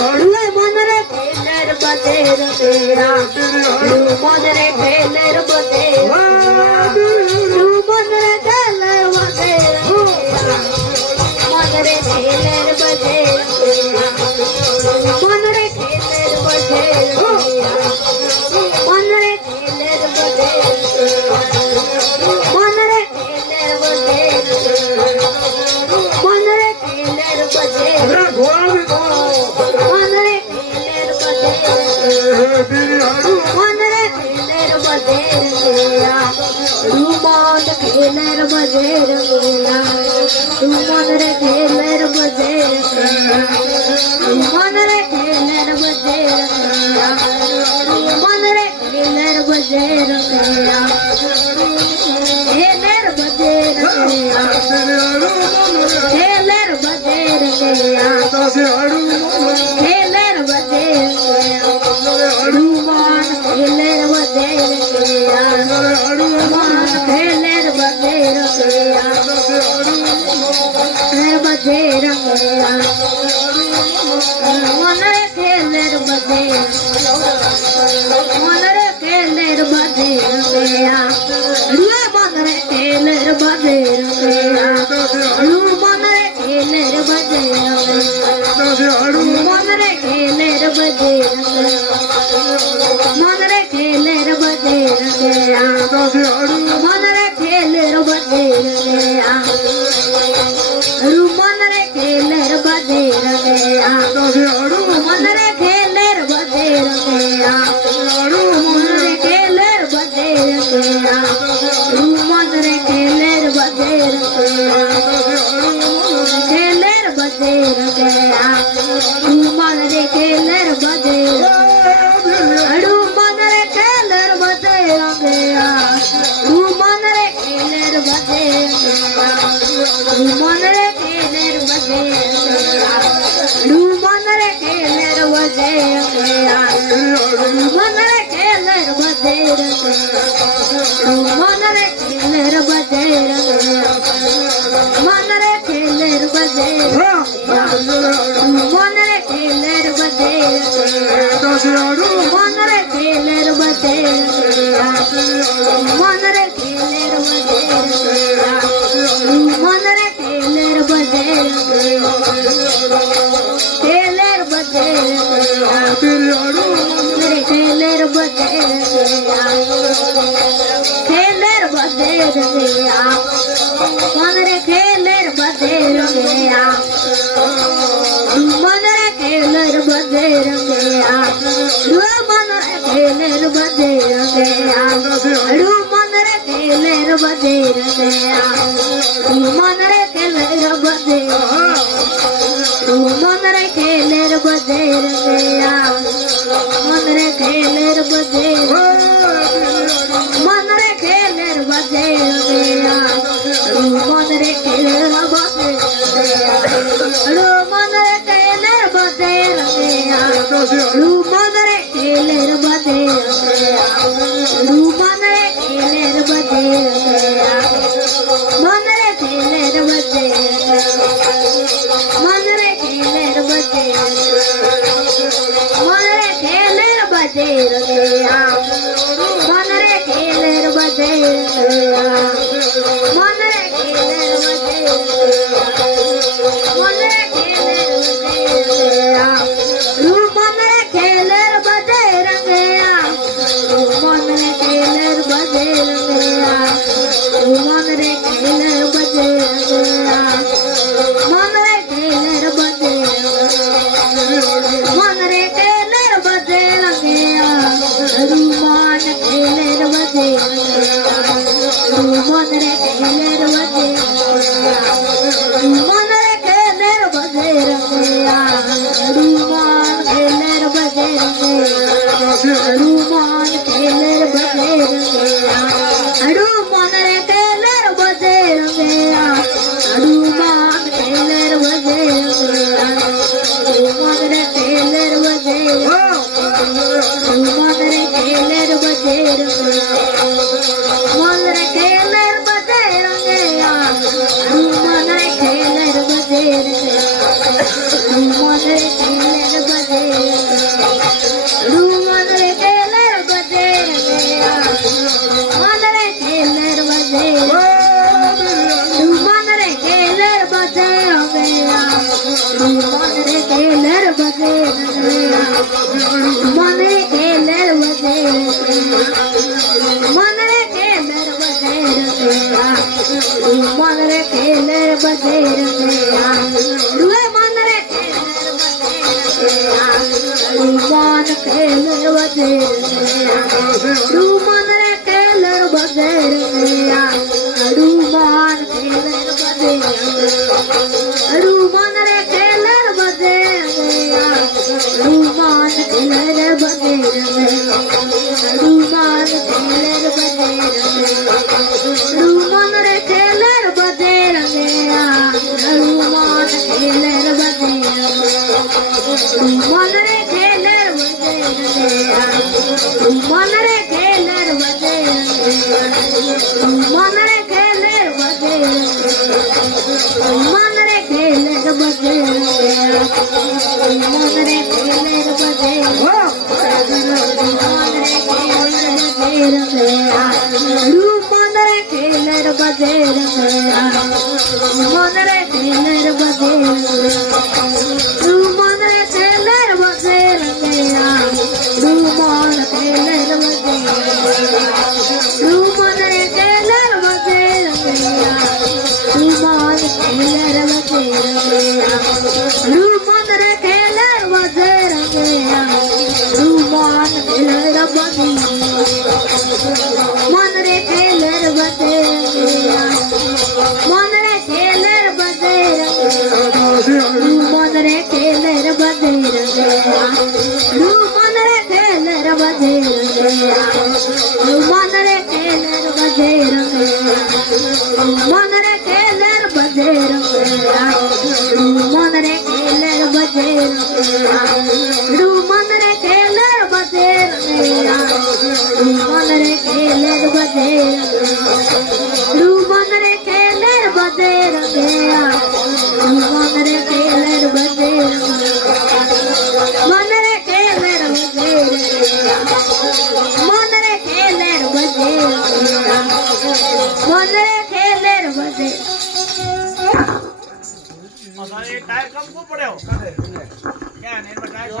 मनरे खेलर बदेर मेरा मनरे खेलर बदेर मनरे खेलर बदेर मनरे खेलर बदेर मनरे खेलर बदेर मनरे खेलर बदेर मनरे खेलर बदेर मनरे खेलर बदेर मनरे खेलर बदेर मेरा रूमान खेलर बदेर मेरा मनरे खेलर बदेर मेरा मनरे खेलर बदेर मेरा मनरे खेलर बदेर मेरा खेलर बदेर मेरा खेलर बदेर मेरा खेलर बदेर मेरा रूमान खेलर बदेर मेरा रूमान खेलर बदेर मेरा बदेर मेरा मनरे खेलर बदेर मनरे खेलर बदेर मेरा मनरे खेलर बदेर मेरा मनरे खेलर बदेर मनरे खेलर बदेर मनरे खेलर बदेर मेरा मनरे खेलर बदेर मेरा मनरे खेलर बदेर मेरा मनरे खेलर बदेर मेरा मनरे खेलर बदेर मेरा मनरे खेलर बदेर मेरा खेलर बदेर मेरा मनरे खेलर बदेर मनरे खेलर बदेर मेरा मनरे खेलर बदेर मेरा मनरे खेलर बदेर मेरा मनरे खेलर बदेर मेरा मनरे खेलर बदेर मेरा मनरे खेलर बदेर मेरा मनरे खेलर बदेर मनरे खेलर बदेर मनरे खेलर बदेर मनरे खेलर बदेर मनरे खेलर बदेर खेलर बदेर मनरे खेलर बदेर खेलर बदेर मनरे खेलर बदेर मनरे खेलर बदेर मनरे खेलर बदेर मनरे खेलर बदेर मनरे खेलर बदेर मनरे खेलर बदेर मनरे खेलर बदेर मनरे खेलर बदेर मनरे खेलर बदेर मनरे खेलर बदेर मनरे खेलर बदेर मनरे खेलर बदेर मनरे खेलर बदेर मनरे खेलर बदेर मनरे खेलर बदेर मनरे खेलर बदेर मनरे खेलर बदेर मनरे खेलर मनरे खेलर बदेर मनरे खेलर बदेर मनरे खेलर बदेर मनरे खेलर बदेर मनरे खेलर बदेर रूमान खेलर बदेर मनरे खेलर बदेर मनरे खेलर बदेर रूमान खेलर बदेर रूमान खेलर बदेर मनरे खेलर बदेर रूमान खेलर बदेर मनरे खेलर बदेर मनरे खेलर बदेर मनरे खेलर बदेर मनरे खेलर बदेर मनरे खेलर बदेर મને ખેલર વગેરે મને ખેલર વગેરે મને ખેલર વગેરે રૂએ મને રૂમાન ખેલર વગેરે રૂમાન ખેલર વગેરે રૂમાન ખેલર વગેરે રૂમાન ખેલર વગેરે રૂમાન ખેલર વગેરે રૂમાન ખેલર વગેરે રૂમાન રે ખેલર વગેરે રૂમાન ખેલર વગેરે રૂમાન રે ખેલર વગેરે રૂમાન રે ખેલર વગેરે રૂમાન રે ખેલર વગેરે રૂમાન રે ખેલર વગેરે રૂમાન રે ખેલર टायर कम को पड़े हो क्या टायर